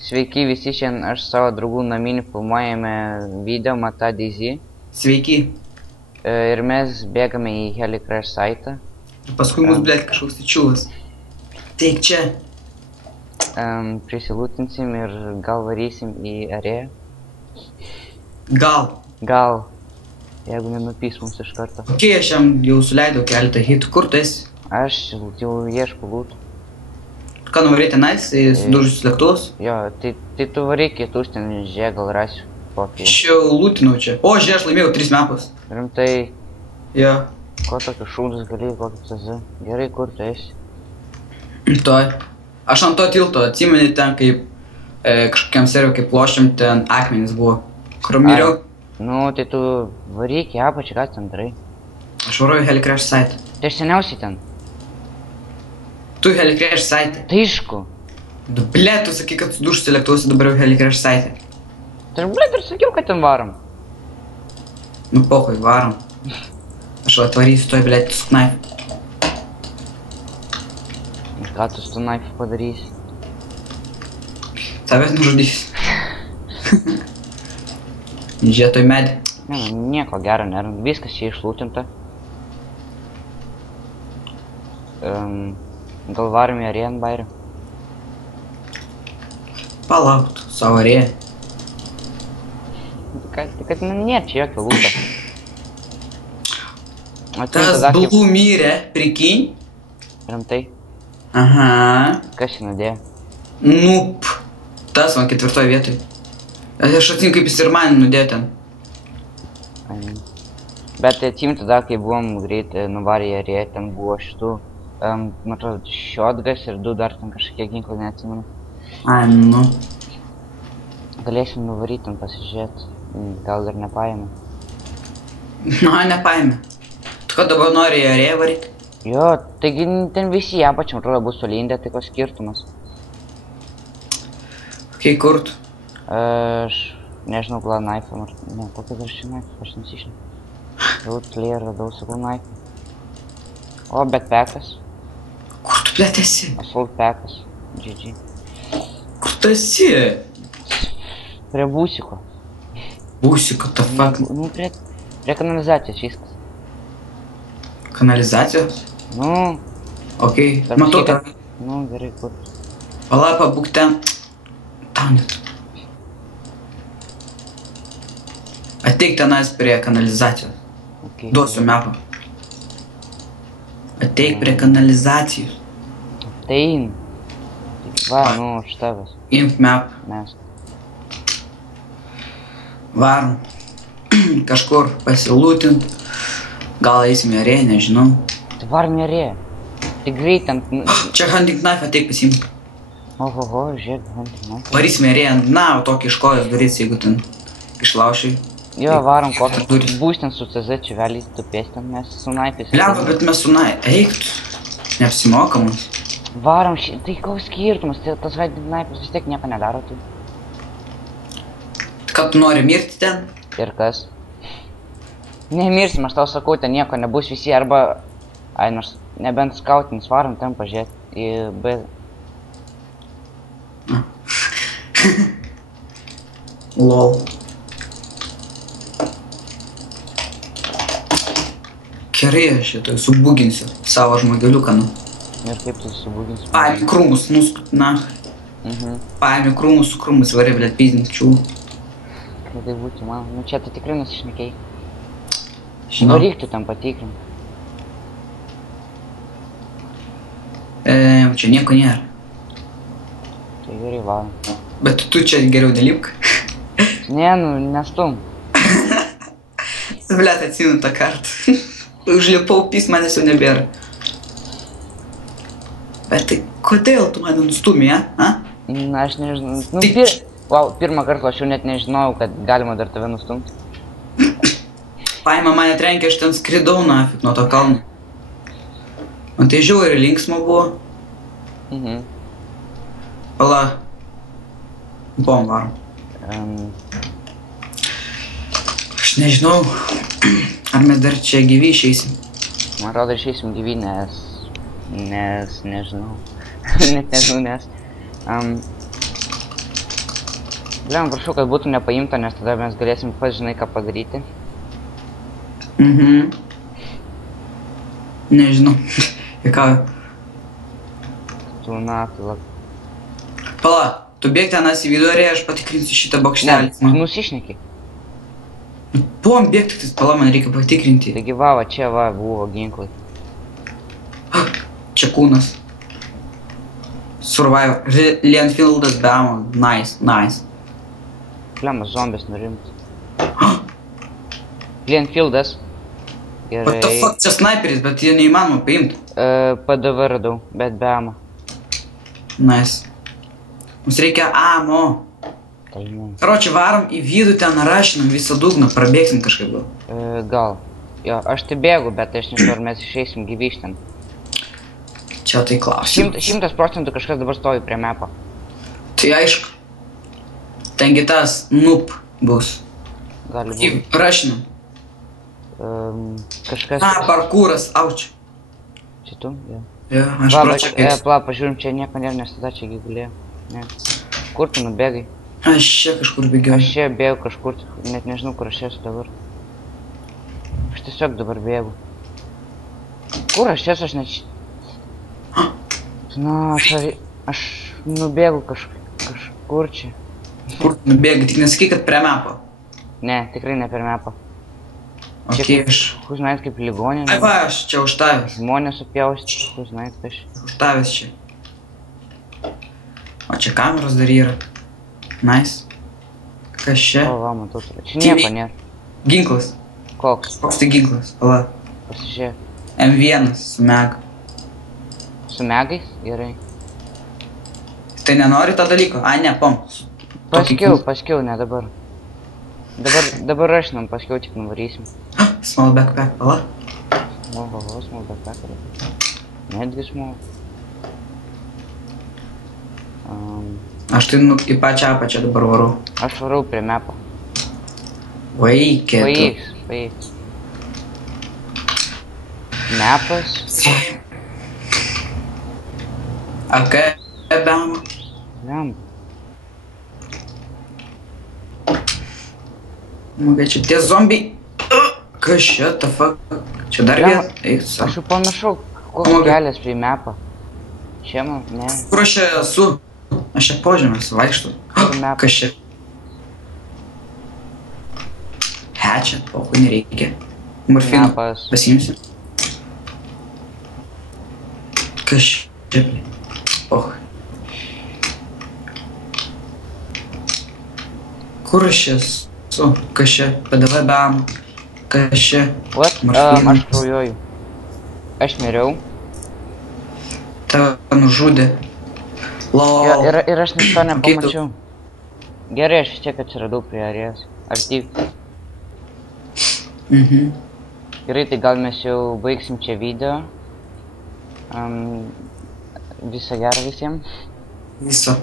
Sveiki visi, šiandien aš savo draugų naminį filmuojame video Mata DZ. Sveiki. Ir mes bėgame į Heli Crash saitą. Ir paskui mus, blėt, kažkoks tičiulas. Teik čia. Prisilūtinsim ir gal varysim į arėją. Gal. Jeigu nenupys mums iš karto. Ok, aš jam jau suleidau keletą hitų. Kur tu esi? Aš jau ieškau lūtų. Ką nuvaryti tenais, į sudužusius lėktuvus? Jo, tai tu varyk kitus ten, žiūrėk, gal rasiu kokį. Aš jau lūtinau čia. O, žiūrėk, aš laimėjau 3 mepus. Rimtai, Jo. ko tokius šūdus gali, kokį CZ. Gerai, kur tu esi? Toj. Aš ant to tilto, atsimeni ten kaip kažkokiam seriu, kaip lošiam, ten akmenys buvo. Kur miriau. Nu, tai tu varyk į apačią, ką ten darai. Aš varoju Heli Crash saitą. Tai aš seniausiai ten. Tu Heli Crash saitą. Tai aišku. Du, blėt, tu sakai, kad sudužusi lėktuvus, dabar jau Heli Crash saitą. Tai aš blėt ir sakiau, kad ten varom. Nu, pohoj, varom. Aš atvarysiu toj, blėt, su knaifu. Ir ką tu su tu knaifu padarysi? Tavęs nužudysiu. Žietoj medį. Ne, nu, nieko gero nėra, viskas čia išlūtinta. Gal varom į arėją ant bairio? Palauk, savo arėją. Tai kad nėra čia jokio lūto. Tas blų myrė, prikinь. Rimtai? Aha. Kas čia nudėjo? Nup. Tas man 4 vietoj. Aš atsimenu, kaip jis ir man nudėjo ten. Bet atsimenu tada, kai buvom greit nuvarę į arėją, ten buvo šitų, man atrodo, šotgas ir 2 dar ten kažkokie ginklai, neatsimenu. Ai, nu. Galėsim nuvaryti ten pasižiūrėti, gal ir nepaėmė. Na, nepaėmė. Tu ką dabar nori į arėją varyti? Jo, taigi ten visi į apačią, man atrodo, bus sulindę, tai koks skirtumas. Kai kur tu? Aš nežinau, gal naifą, ne, kokia dar šį naifą, aš nesišinu. Jau tlėje radau, sakau naifą. O, backpackas. Kur tu, blėt, esi? Assault packas, GG. Kur tu esi? Prie būsiko. Būsiko, the fuck? Nu, prie kanalizacijos viskas. Kanalizacijos? Nu, Okei, dar matau tą. Nu, gerai, kur. Palauk, būk ten. Tau net. Ateik tenais prie kanalizacijos. Okay. Duosiu mepą. Ateik prie kanalizacijos. Atein. Va, nu, štavas. Imk mepą. Mes. Varom. Kažkur pasilūtint. Gal eisim į arėją, nežinau. Tai varom į arėją. Tai greit ant... Čia hunting knife, ateik pasiimk. Ohoho, žiūrėk, hunting knife. Varysim į arėją. Na, o tokį iš kojos darysi, jeigu ten išlaušai. Jo, varom kokį. Būs ten su CZ čiveliais tupės ten, mes su naifais. Lempa, bet mes su eik tu. Neapsimoka mums. Varom tai koks skirtumas, tas hunting knife'as vis tiek nieko nedaro tai. Ką tu nori mirti ten? Ir kas? Nemirsim, aš tau sakau, ten nieko nebus visi, arba... Ai, nors nebent skautinis, varom ten pažiūrėti į B. Lol. Gerai, aš šitoj subuginsiu savo žmogeliuką, nu. Ir kaip tu subuginsi? Paėmė krūmus, na. Paėmė krūmus su krūmus, varė, blėt, pizdinčių. Kad tai būtų man, nu čia tu tikrai nusišnekėjai. Žinau. Varyk tu ten patikrink. Čia nieko nėra. Tai gerai varom. Bet tu čia geriau dalyk. Ne, nu, nestum. Blėt, atsimenu tą kartą. Užlipau pys, manęs jau nebėra. Bet tai kodėl tu mane nustumi, a? Na, aš nežinau. Nu, pirmą kartą aš jau net nežinojau, kad galima dar tave nustumti. Paima mane trenkė, aš ten skridau nafik nuo to kalno. Man tai žiauriai linksma buvo. Pala. Buvom varom. Aš nežinau, ar mes dar čia gyvi išeisim. Man atrodo, išeisim gyvi, nes nežinau. Net nežinau, nes Bliam, prašau, kad būtų nepaimta, nes tada mes galėsim pats žinai ką padaryti. Mhm. Nežinau. Jokauju. Tu naktį, Pala, tu bėg tenas į vidurį, aš patikrinsiu šitą Ne, bokštelį. tu nusišneki. Buvom bėgti, tai pala, man reikia patikrinti. Taigi va, čia va buvo ginklai. Čia kūnas. Survivor. Lienfieldas be amo. Nice, nice. Bliam, zombis nurimtas. Lienfieldas. What the Gerai. fuck, čia sniperis, bet jie neįmanoma paimti. PDV radau, bet be amo. Nice. Mums reikia amo. Tai ne. Karoči, varom į vidų ten rašinam visą dugną, prabėgsim kažkaip gal. Gal. Jo, aš tai bėgu, bet aš nežinau, ar mes išeisim gyvi iš ten. Čia tai klausimas. 100% kažkas dabar stovi prie mepo. Tai aišku. Tengi tas noob bus. Gali Į būti. rašinam. Kažkas... Parkūras, auč. Čia tu? Jo. Jo, aš pročiakės. Pla, pažiūrim, čia nieko nėra, nes tada čia gulėjo. Ne. Kur tu nubėgai? Aš čia kažkur bėgiau. Aš čia bėgu kažkur, net nežinau, kur aš esu dabar. Aš tiesiog dabar bėgu. Kur aš esu, aš net... Na, aš nubėgu kažkur čia. Kur nubėgai, tik nesakyk, kad prie mepo. Ne, tikrai ne per mepą. Ok, aš... Žinai, kaip ligoninė. Ai va, aš čia už tavęs. Žmonės supjausti, žinai, aš. Už tavęs čia. O čia kameros dar yra. Nice. Kas čia? O, va, matau, čia nieko nėra. Ginklas. Koks? Koks tai ginklas? Pala. Pasižiūrėk. M1 su meg. Su megais? Gerai. Tai nenori to dalyko? Ai, ne, pom. Paskiau, ne dabar. Dabar rašinam, paskiau tik nuvarysim. Small backpack, pala. Small backpack. Netgi small. Aš tai į pačią apačią dabar varau. Aš varau prie mepo. Vaikė tu. Paėks. Mepas. AK, ebama. Lemba. Magai, čia tie zombiai. Kas čia, the fuck? Čia dar Lemba. vien? Eik, Aš savo. jau pamiršau, koks Omaga. kelias prie mepo. Čia man, ne. Kur aš čia esu? Aš čia požemės vaikštu. Kur mepas? Kas čia? Hatchet, pokui nereikia. Morfino Mepas. pasiimsiu. Kas čia? Oh. Kur aš esu? Kas čia? PDV bam. Kas čia? What? Morfinas. Aš kraujuoju. Aš miriau. Tave nužudė. Lol. Ir aš net to Kaip tu- nepamačiau. Gerai, aš vis tiek atsiradau prie arės. Arti. Mhm. Gerai, tai gal mes jau baigsim čia video. Visą gerą visiems. Viso.